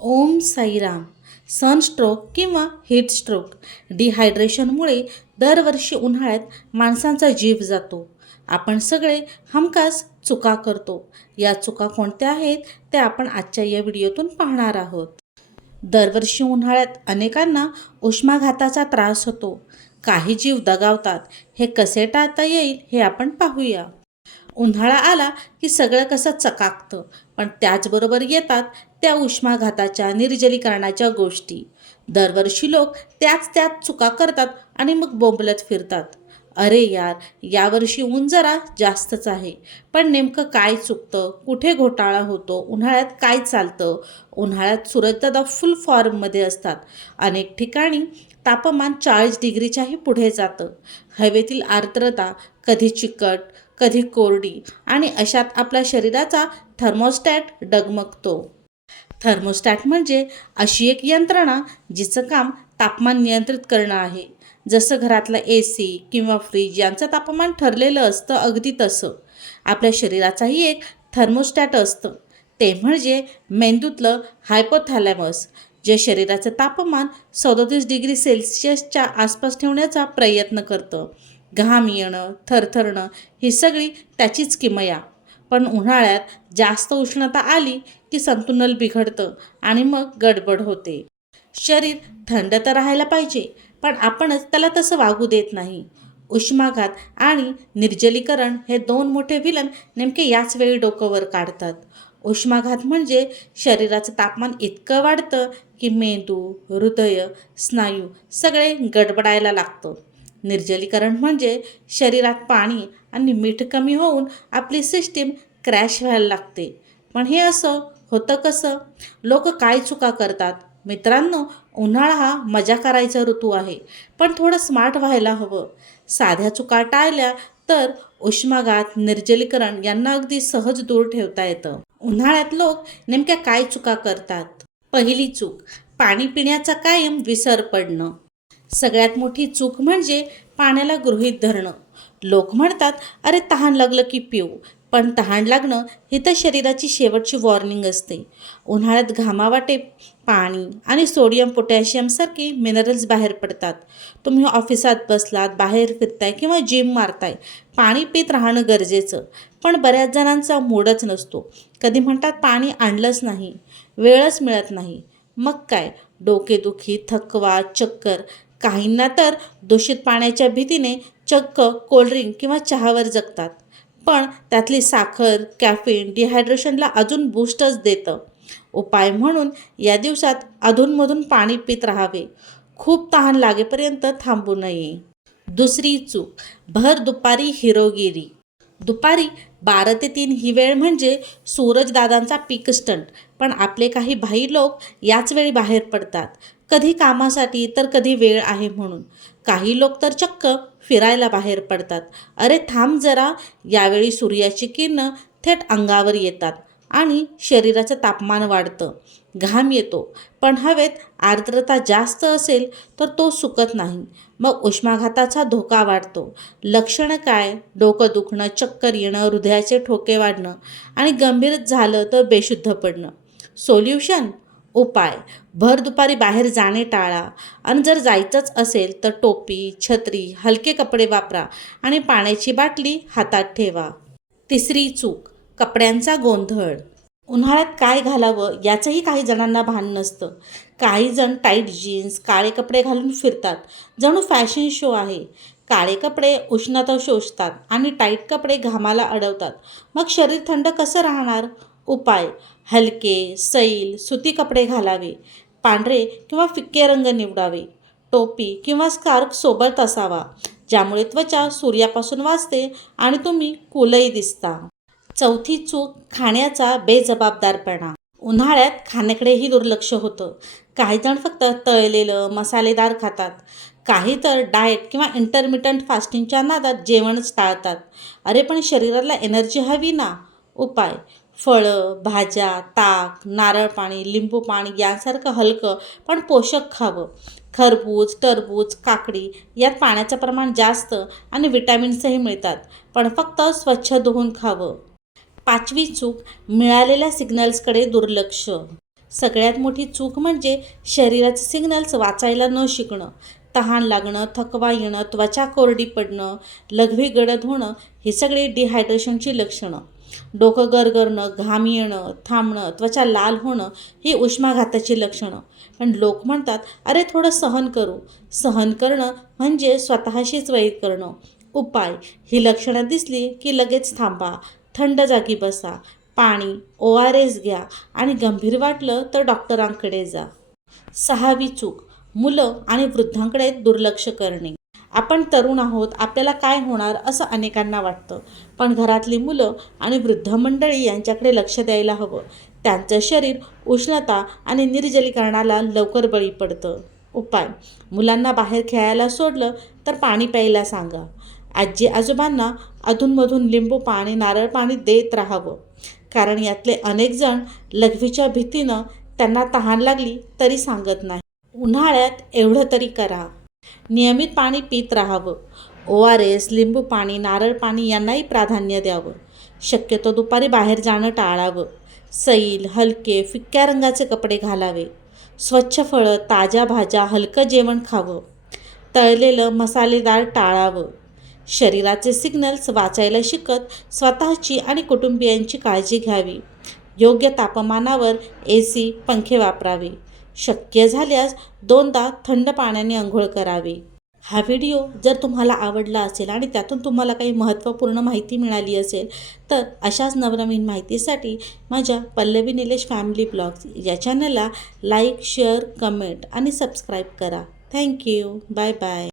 ओम Sairam. Sunstroke किंवा heat stroke डिहायड्रेशनमुळे दरवर्षी उन्हाळ्यात माणसांचा जीव जातो. आपण सगळे हमखास चुका करतो. या चुका कोणत्या आहेत त्या आपण आजच्या या व्हिडिओतून पाहणार आहोत. दरवर्षी उन्हाळ्यात अनेकांना उष्माघाताचा त्रास होतो. काही जीव दगावतात. हे कसे टाळता येईल हे आपण पाहूया. उन्हाळा आला की सगळं कसं चकाकतं. पण त्याचबरोबर येतात त्या उष्माघाताच्या निर्जलीकरणाच्या गोष्टी. दरवर्षी लोक त्याच त्याच चुका करतात आणि मग बोंबलत फिरतात. अरे यार यावर्षी ऊन जरा जास्तच आहे. पण नेमकं काय चुकतं? कुठे घोटाळा होतो? उन्हाळ्यात काय चालतं? उन्हाळ्यात सूरजदादा फुल फॉर्ममध्ये असतात. अनेक ठिकाणी तापमान चाळीस डिग्रीच्याही पुढे जातं. हवेतील आर्द्रता कधी चिकट कधी कोरडी आणि अशात आपल्या शरीराचा थर्मोस्टॅट डगमगतो. थर्मोस्टॅट म्हणजे अशी एक यंत्रणा जिचं काम तापमान नियंत्रित करणं आहे. जसं घरातलं ए सी किंवा फ्रीज यांचं तापमान ठरलेलं असतं अगदी तसं. आपल्या शरीराचाही एक थर्मोस्टॅट असतं. ते म्हणजे मेंदूतलं हायपोथॅलॅमस जे शरीराचं तापमान सदोतीस डिग्री सेल्सिअसच्या आसपास ठेवण्याचा प्रयत्न करतं. घाम येणं थरथरणं ही सगळी त्याचीच किमया. पण उन्हाळ्यात जास्त उष्णता आली की संतुलन बिघडतं आणि मग गडबड होते. शरीर थंड तर राहायला पाहिजे पण आपणच त्याला तसं वागू देत नाही. उष्माघात आणि निर्जलीकरण हे दोन मोठे विलन नेमके याच वेळी डोकंवर काढतात. उष्माघात म्हणजे शरीराचं तापमान इतकं वाढतं की मेंदू हृदय स्नायू सगळे गडबडायला लागतं. निर्जलीकरण म्हणजे शरीरात पाणी आणि मीठ कमी होऊन आपली सिस्टीम क्रॅश व्हायला लागते. पण हे असं होतं कसं? लोक काय चुका करतात? मित्रांनो उन्हाळा हा मजा करायचा ऋतू आहे पण थोडं स्मार्ट व्हायला हवं. साध्या चुका टाळल्या तर उष्माघात निर्जलीकरण यांना अगदी सहज दूर ठेवता येतं. उन्हाळ्यात लोक नेमक्या काय चुका करतात? पहिली चूक पाणी पिण्याचा कायम विसर पडणं. सगळ्यात मोठी चूक म्हणजे पाण्याला गृहीत धरणं. लोक म्हणतात अरे तहान लागलं की पिऊ. पण तहान लागणं ही तर शरीराची शेवटची वॉर्निंग असते. उन्हाळ्यात घामावाटे पाणी आणि सोडियम पोटॅशियमसारखी मिनरल्स बाहेर पडतात. तुम्ही ऑफिसात बसलात बाहेर फिरताय किंवा जिम मारताय पाणी पित राहणं गरजेचं. पण बऱ्याच जणांचा मूडच नसतो. कधी म्हणतात पाणी आणलंच नाही वेळच मिळत नाही. मग काय? डोकेदुखी थकवा चक्कर काहींना तर दूषित पाण्याच्या भीतीने चक्क कोल्ड्रिंक किंवा चहावर जगतात. पण त्यातली साखर कॅफिन डिहायड्रेशनला अजून बूस्टच देतं. उपाय म्हणून या दिवसात अधूनमधून पाणी पित राहावे. खूप तहान लागेपर्यंत थांबू नये. दुसरी चूक भर दुपारी हिरोगिरी. दुपारी बारा ते तीन ही वेळ म्हणजे सूरजदादांचा पीक स्टंट पण आपले काही भाई लोक याच वेळी बाहेर पडतात. कधी कामासाठी तर कधी वेळ आहे म्हणून. काही लोक तर चक्क फिरायला बाहेर पडतात. अरे थांब जरा यावेळी सूर्याची किरणं थेट अंगावर येतात. आणि शरीराचं तापमान वाढतं. घाम येतो. पण हवेत आर्द्रता जास्त असेल तर तो सुकत नाही. मग उष्माघाताचा धोका वाढतो. लक्षणं काय? डोकं दुखणं चक्कर येणं हृदयाचे ठोके वाढणं आणि गंभीर झालं तर बेशुद्ध पडणं. सोल्युशन? उपाय. भर दुपारी बाहेर जाणे टाळा. आणि जर जायचंच असेल तर टोपी छत्री हलके कपडे वापरा आणि पाण्याची बाटली हातात ठेवा. तिसरी चूक. कपड्यांचा गोंधळ. उन्हाळ्यात काय घालावं याचंही काही जणांना भान नसतं. काही जण टाईट जीन्स काळे कपडे घालून फिरतात. जणू फॅशन शो आहे. काळे कपडे उष्णता शोषतात आणि टाईट कपडे घामाला अडवतात. मग शरीर थंड कसं राहणार? उपाय. हलके सैल सुती कपडे घालावे. पांढरे किंवा फिक्के रंग निवडावे. टोपी किंवा स्कार्फ सोबत असावा. ज्यामुळे त्वचा सूर्यापासून वाचते आणि तुम्ही कुलही दिसता. चौथी चूक खाण्याचा बेजबाबदारपणा. उन्हाळ्यात खाण्याकडेही दुर्लक्ष होतं. काही जण फक्त तळलेलं मसालेदार खातात. काही तर डाएट किंवा इंटरमिटंट फास्टिंगच्या नादात जेवणच टाळतात. अरे पण शरीराला एनर्जी हवी ना? उपाय. फळं भाज्या ताक नारळ पाणी लिंबू पाणी यांसारखं हलकं पण पोषक खावं. खरबूज टरबूज काकडी यात पाण्याचं प्रमाण जास्त आणि विटॅमिन्सही मिळतात. पण फक्त स्वच्छ धुवून खावं. पाचवी चूक मिळालेल्या सिग्नल्सकडे दुर्लक्ष. सगळ्यात मोठी चूक म्हणजे शरीराचे सिग्नल्स वाचायला न शिकणं तहान लागणं थकवा येणं त्वचा कोरडी पडणं लघवी गडद होणं ही सगळी डिहायड्रेशनची लक्षणं. डोकं गरगरणं घाम येणं थांबणं त्वचा लाल होणं ही उष्माघाताची लक्षणं. पण लोक म्हणतात अरे थोडं सहन करू. सहन करणं म्हणजे स्वतःशीच वैर करणं. उपाय ही लक्षणं दिसली की लगेच थांबा. थंड जागी बसा पाणी ओ आर एस घ्या आणि गंभीर वाटलं तर डॉक्टरांकडे जा. सहावी चूक मुलं आणि वृद्धांकडे दुर्लक्ष करणे. आपण तरुण आहोत आपल्याला काय होणार असं अनेकांना वाटतं. पण घरातली मुलं आणि वृद्ध मंडळी यांच्याकडे लक्ष द्यायला हवं. त्यांचं शरीर उष्णता आणि निर्जलीकरणाला लवकर बळी पडतं. उपाय मुलांना बाहेर खेळायला सोडलं तर पाणी प्यायला सांगा. आजी आजोबांना अधूनमधून लिंबू पाणी नारळ पाणी देत राहावं. कारण यातले अनेकजण लघवीच्या भीतीनं त्यांना तहान लागली तरी सांगत नाही. उन्हाळ्यात एवढं तरी करा. नियमित पाणी पित राहावं. ओ आर एस लिंबू पाणी नारळ पाणी यांनाही प्राधान्य द्यावं. शक्यतो दुपारी बाहेर जाणं टाळावं. सैल हलके फिक्क्या रंगाचे कपडे घालावे. स्वच्छ फळं ताज्या भाज्या हलकं जेवण खावं. तळलेलं मसालेदार टाळावं. शरीराचे सिग्नल्स वाचायला शिकत स्वतःची आणि कुटुंबियांची काळजी घ्यावी. योग्य तापमानावर ए सी पंखे वापरावे. शक्य झाल्यास दोनदा थंड पाण्याने आंघोळ करावी. हा व्हिडिओ जर तुम्हाला आवडला असेल आणि त्यातून तुम्हाला काही महत्त्वपूर्ण माहिती मिळाली असेल तर अशाच नवनवीन माहितीसाठी माझ्या पल्लवी निलेश फॅमिली ब्लॉग्स या चॅनलला लाईक शेअर कमेंट आणि सबस्क्राईब करा. Thank you bye bye